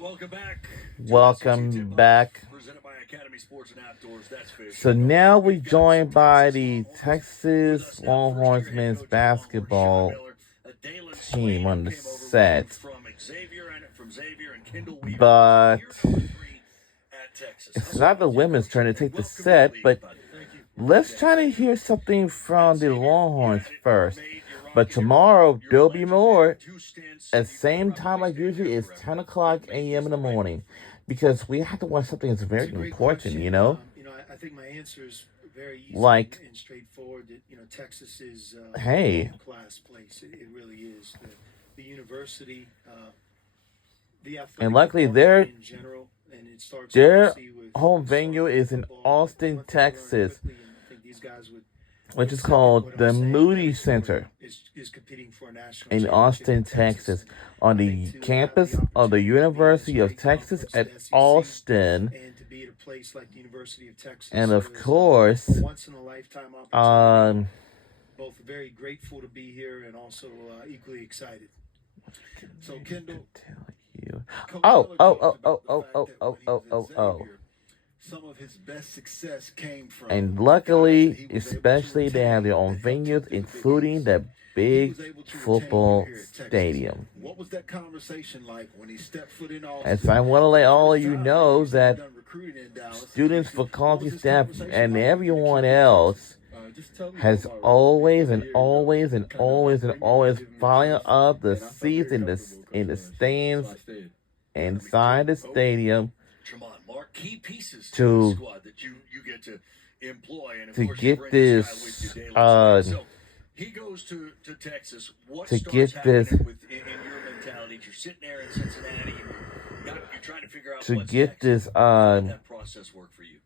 Welcome back. Welcome back. Presented by Academy Sports and Outdoors. That's fish. So now we're We've got joined by Texas the Longhorns with Texas us now. Longhorns First-year head men's coach of the Longhorns, Sean basketball Miller. Dalen team Swain, on who the came over with you set. from Xavier, and Kendall Weaver, But year number 3 at Texas. it's not the women's turn to take the set, but let's try to hear something from the Longhorns first. But tomorrow, there'll be more at the same time like usually. It's 10 o'clock a.m. in the morning because we have to watch something that's very important, you know? I think my answer is very easy Like, and straightforward. That Texas is hey, a class place. It really is. The university, the and athletic luckily department in general, and it starts their obviously with home venue is in football. Austin, One thing I learned Texas, quickly, and I think these guys would which is second called what the I'm saying. Moody Every sport Center is competing for a national in championship Austin, in Texas, And on I the think to have campus the of the opportunity to be in this University of great Texas conference, at the SEC, Austin, and to be at a place like the University of Texas and of is course, a once in a lifetime opportunity. um, Both very grateful to be here and also equally excited. So Kendall, tell you. Coach Oh, Miller oh, talked oh, oh, about the oh, fact oh, that oh, when he oh, was oh, at oh. Xavier, some of his best success came from And guys that luckily, he was able to especially, they have retain their own that helped him venues, through the Big including East. the He big was able to retain you football here at Texas. stadium. What was that conversation like when he stepped foot in As Austin I want to for let the all of first you time? know You said that you done recruiting in Dallas and students, Houston. What faculty, was his staff, conversation and like with the everyone kid in Texas? else Just tell me has about my role always for and the year, always and kind of always and bring me always giving me following trust, up the and I felt seats very in comfortable, the Coach Miller, so stands I stayed. inside the stadium Tremont Mark, key pieces to the to squad that you get to employ, and of to course you get bring this guy with you, this Dalen Swain. So he goes to Texas. What to starts get this happening in your mentality? You're sitting there in Cincinnati, and you're trying to figure out to what's get next. this How did that process work for you?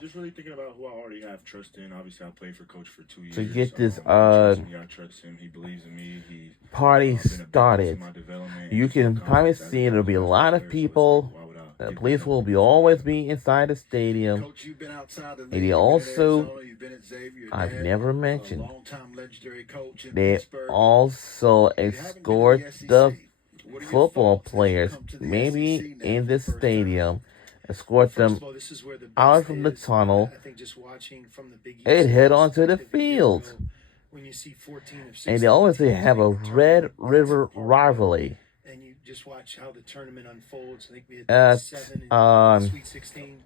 Just really thinking about who I already have trust in. Obviously, I played for Coach for 2 years. to get this he trusts me. I trust him. He believes in me. He's party been a big piece started. of my development. You and just my can probably confidence as see it'll be a as lot player. of So it's people. why would I The give police that will up be for always somebody be inside the stadium. Coach, you've been outside the league. And he You've been at also, Arizona. You've been at Xavier. Your I've dad, never a mentioned, longtime legendary coach in they Pittsburgh. also You haven't been escort in the SEC. the What are your football thoughts as you players, come to the maybe SEC now in for the the first time? stadium, escort First them of all, this is where the out best from the is. tunnel, I think just watching from the Big East and head onto the perspective a year field. ago, when you see 14 of 16 And they always teams have a make the Red tournament, River that's part of it. rivalry And you just watch how the tournament unfolds. I think we had at 7 in the Sweet 16.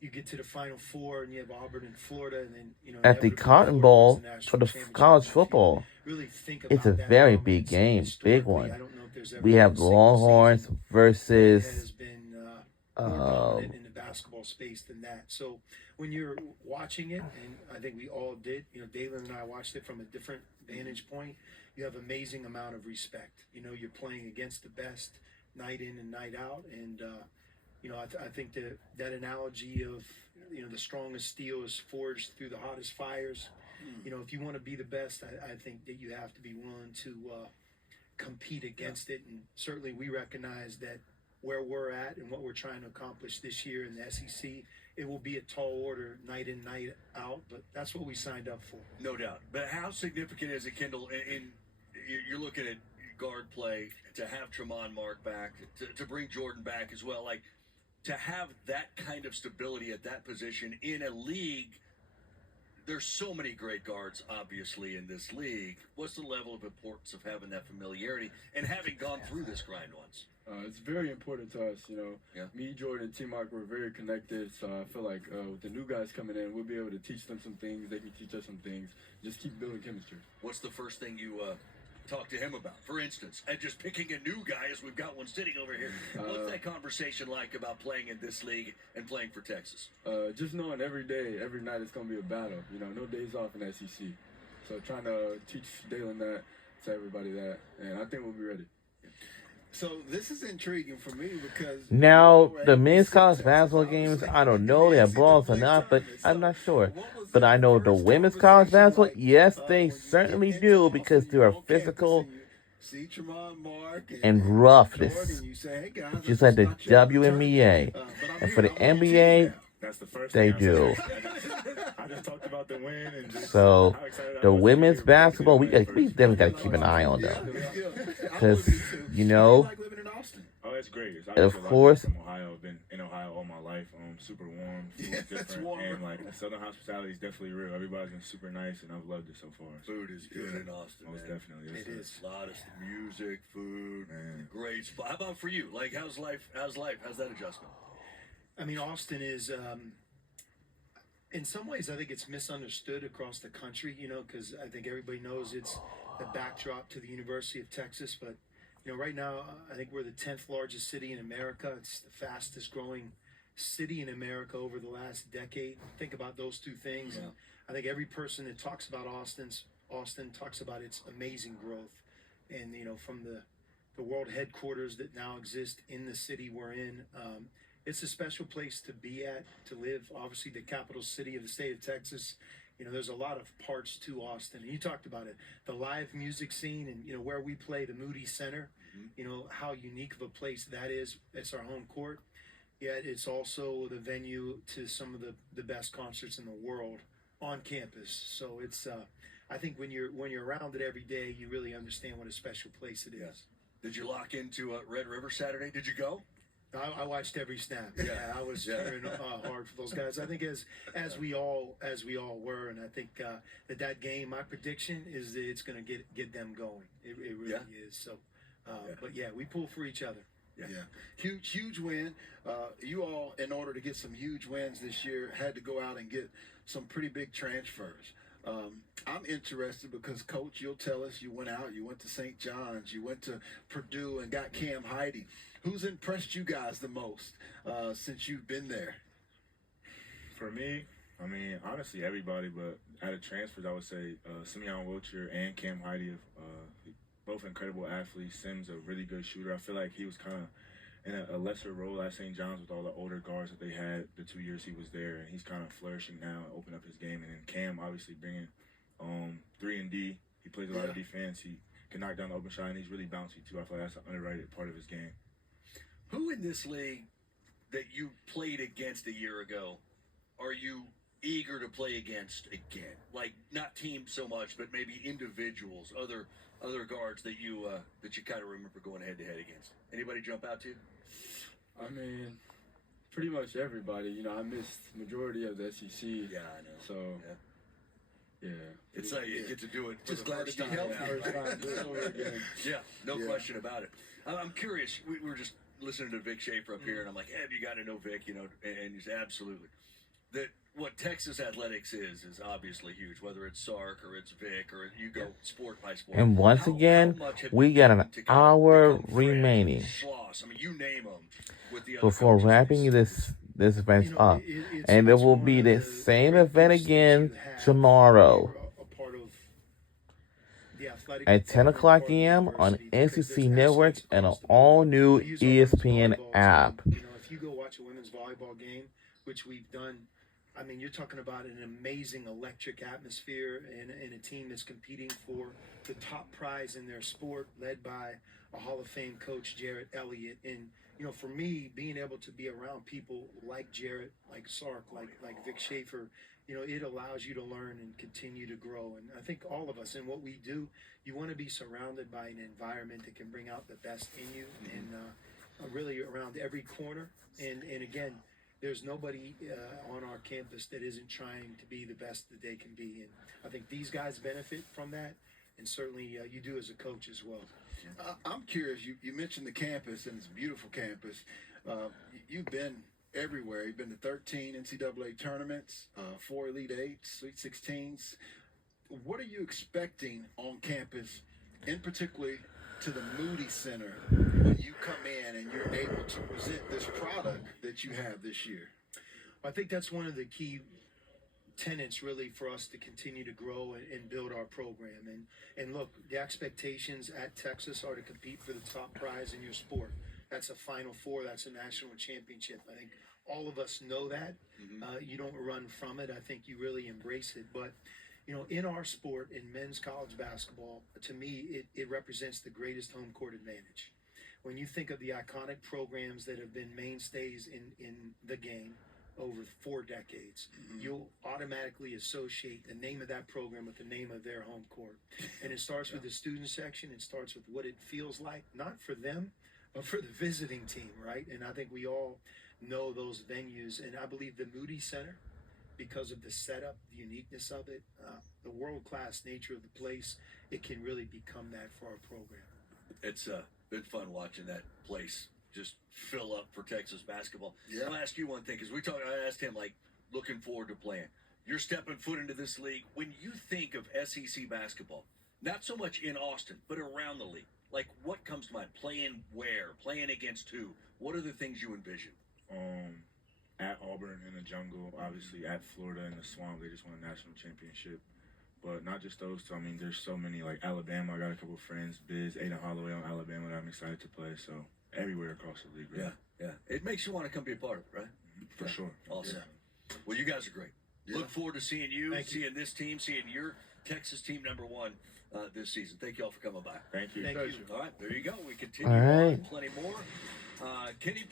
You get to the Final Four, and you have Auburn and Florida, and then at the inevitably Cotton Florida wins Bowl the for national the championship. college And if you football. really think It's a about that very big dominance game, big historically, one. I don't know if there's ever We been have a the single Longhorns season that versus has been more dominant um, in the basketball space than that. So when you're watching it, and I think we all did, Dalen and I watched it from a different vantage point, you have amazing amount of respect. You're playing against the best night in and night out, and I think that analogy of the strongest steel is forged through the hottest fires. If you want to be the best, I think that you have to be willing to compete against it, and certainly we recognize that where we're at and what we're trying to accomplish this year in the SEC, it will be a tall order night in, night out, but that's what we signed up for. No doubt. But how significant is it, Kendall? You're looking at guard play to have Tremont Mark back, to bring Jordan back as well. Like to have that kind of stability at that position in a league. There's so many great guards, obviously, in this league. What's the level of importance of having that familiarity and having gone through this grind once? It's very important to us, Yeah. Me, Jordan, and T-Mark, we're very connected, so I feel like with the new guys coming in, we'll be able to teach them some things, they can teach us some things, just keep building chemistry. What's the first thing you talk to him about? For instance, and just picking a new guy, as we've got one sitting over here. What's that conversation like about playing in this league and playing for Texas? Just knowing every day, every night it's going to be a battle, no days off in the SEC. So trying to teach Dalen that, to everybody that, and I think we'll be ready. So this is intriguing for me because now the men's college basketball games. I don't know they have balls or not, but I'm not sure. But I know the women's college basketball. Yes, they certainly do because they are physical see Tremont Mark and roughness, Jordan, you say, hey guys, just like the WNBA. And for the NBA, That's the first they thing I do. said. I just talked about the win and just So how excited I the was to women's be basketball, we able to definitely got to keep an eye on them I would because be too. How do you like living in Austin? Oh, it's great. It's Of obviously a lot course. from Ohio. I've been in Ohio all my life. Super warm, food's Yeah, it's different, warm. and like Southern hospitality is definitely real. Everybody's been super nice, and I've loved it so far. So, Food is good in Austin, most man. definitely, yes, It sir. is. A lot of music, food, Man. great spot. How about for you? Like, how's life? How's that adjustment? I mean, Austin is, in some ways, I think it's misunderstood across the country, because I think everybody knows it's the backdrop to the University of Texas. But, right now, I think we're the 10th largest city in America. It's the fastest growing city in America over the last decade. Think about those two things. Yeah. And I think every person that talks about Austin talks about its amazing growth. And, from the world headquarters that now exist in the city we're in, it's a special place to be at, to live. Obviously, the capital city of the state of Texas. There's a lot of parts to Austin. And you talked about it, the live music scene, and where we play, the Moody Center. How unique of a place that is. It's our home court. Yet it's also the venue to some of the best concerts in the world on campus. So it's I think when you're around it every day, you really understand what a special place it is. Did you lock into Red River Saturday? Did you go? I watched every snap. Yeah. Yeah, I was cheering hard for those guys. I think as we all were, and I think that game. My prediction is that it's going to get them going. It really is. So, but yeah, we pull for each other. Yeah. Huge win. You all, in order to get some huge wins this year, had to go out and get some pretty big transfers. I'm interested because, Coach, you'll tell us you went to St. John's, you went to Purdue and got Cam Heide. Who's impressed you guys the most since you've been there? For me, I mean, honestly, everybody, but out of transfers, I would say Simeon Wiltshire and Cam Heide, both incredible athletes. Sim's a really good shooter. I feel like he was kind of in a lesser role at St. John's with all the older guards that they had the 2 years he was there, and he's kind of flourishing now and opened up his game. And then Cam obviously bringing 3 and D. He plays a lot of defense. He can knock down the open shot, and he's really bouncy too. I feel like that's an underrated part of his game. Who in this league that you played against a year ago are you eager to play against again? Like, not teams so much, but maybe individuals, other guards that you kind of remember going head to head against. Anybody jump out to you? I mean, pretty much everybody. I missed majority of the SEC. Yeah, I know. So, yeah. It's like you get to do it for Just the glad first to be time. healthy. First time doing it over again. Yeah, no Yeah. question about it. I'm curious. We were just listening to Vic Schaefer up here, and I'm like, "Hey, you got to know Vic," and he's absolutely that. What Texas athletics is obviously huge. Whether it's Sark or it's Vic or you go sport by sport. And once again, we got an hour remaining Schloss, I mean, you name them. With the other before coaches. wrapping this event up. And it will be the same event again tomorrow at 10 o'clock a.m. on NCC Network and an all-new ESPN app. If you go watch a women's volleyball game, which we've done, I mean, you're talking about an amazing electric atmosphere and a team that's competing for the top prize in their sport, led by a Hall of Fame coach, Jarrett Elliott. And, for me, being able to be around people like Jarrett, like Sark, like Vic Schaefer, it allows you to learn and continue to grow. And I think all of us, in what we do, you want to be surrounded by an environment that can bring out the best in you, and really around every corner. And again, there's nobody on our campus that isn't trying to be the best that they can be. And I think these guys benefit from that, and certainly you do as a coach as well. I'm curious. You mentioned the campus, and it's a beautiful campus. You've been everywhere. You've been to 13 NCAA tournaments, 4 Elite Eights, Sweet 16s. What are you expecting on campus, in particular to the Moody Center, when you come in and you're able to present this product that you have this year? I think that's one of the key tenets really for us to continue to grow and build our program. And look, the expectations at Texas are to compete for the top prize in your sport. That's a Final Four. That's a national championship. I think all of us know that. You don't run from it. I think you really embrace it. But, in our sport, in men's college basketball, to me, it represents the greatest home court advantage. When you think of the iconic programs that have been mainstays in the game over 4 decades, you'll automatically associate the name of that program with the name of their home court. And it starts with the student section. It starts with what it feels like, not for them, for the visiting team, right? And I think we all know those venues. And I believe the Moody Center, because of the setup, the uniqueness of it, the world-class nature of the place, it can really become that for our program. It's been fun watching that place just fill up for Texas basketball. Yeah. I'll ask you one thing, because I asked him, like, looking forward to playing. You're stepping foot into this league. When you think of SEC basketball, not so much in Austin, but around the league, like, what comes to mind? Playing where? Playing against who? What are the things you envision? At Auburn in the jungle, obviously at Florida in the swamp, they just won a national championship. But not just those two. I mean, there's so many, like Alabama. I got a couple of friends, Biz, Aiden Holloway on Alabama that I'm excited to play. So everywhere across the league, right? Yeah. It makes you want to come be a part of it, right? For sure. Awesome. Well, you guys are great. Yeah. Look forward to seeing you, Thank you. seeing this team, seeing your Texas team #1 this season. Thank you all for coming by. Thank you. Thank you. All right, there you go. We continue All right. on. Plenty more. Kenny